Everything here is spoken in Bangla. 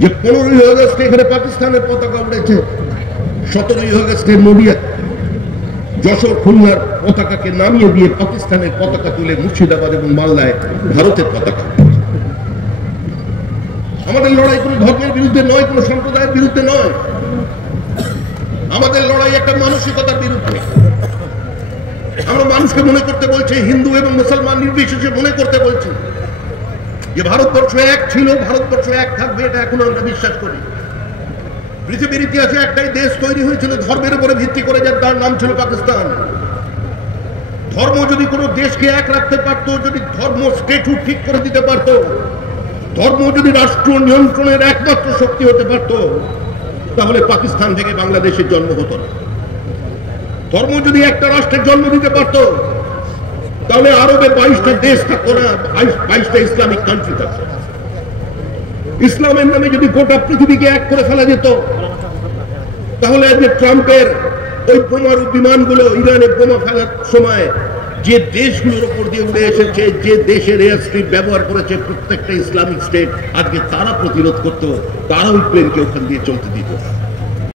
যে 15ই আগস্ট এখানে পাকিস্তানের পতাকা উড়েছে, 17ই আগস্টের নদিয়া যশোর খুলনার পতাকাকে নামিয়ে দিয়ে পাকিস্তানের পতাকা তুলে মুর্শিদাবাদ এবং মালদায় ভারতের পতাকা। আমাদের লড়াই কোনো ধর্মের বিরুদ্ধে নয়, কোনো সম্প্রদায়ের বিরুদ্ধে নয়, আমাদের লড়াই একটা মানসিকতার বিরুদ্ধে। আমরা মানুষকে মনে করতে বলছি, হিন্দু এবং মুসলমান নির্বিশেষে মনে করতে বলছি যে ভারতবর্ষ এক ছিল, ভারতবর্ষ এক থাকবে, এটা এখনো আমরা বিশ্বাস করি। পৃথিবীর ইতিহাসে একটাই দেশ তৈরি হয়েছিল ধর্মের উপরে ভিত্তি করে, যার তার নাম ছিল পাকিস্তান। ধর্ম যদি কোনো দেশকে এক রাখতে পারতো, যদি ধর্ম স্টেটু ঠিক করে দিতে পারতো, ধর্ম যদি রাষ্ট্র নিয়ন্ত্রণের একমাত্র শক্তি হতে পারতো, তাহলে পাকিস্তান থেকে বাংলাদেশের জন্ম হতো না। ধর্ম যদি একটা রাষ্ট্রের জন্ম দিতে পারতো, তাহলে আরবে 22টা দেশ থাকতো না, 22টা ইসলামিক কান্ট্রি থাকতো। ইসলামের নামে যদি গোটা পৃথিবীকে এক করে ফেলা যেত, তাহলে আজকে ট্রাম্পের ওই বোমারু বিমানগুলো ইরানে বোমা ফেলার সময় যে দেশগুলোর উপর দিয়ে উড়ে এসেছে, যে দেশের এয়ার স্ট্রিপ ব্যবহার করেছে প্রত্যেকটা ইসলামিক স্টেট, আজকে তারা প্রতিরোধ করতো, তারা ওই প্লেনকে ওখান দিয়ে চলতে দিত।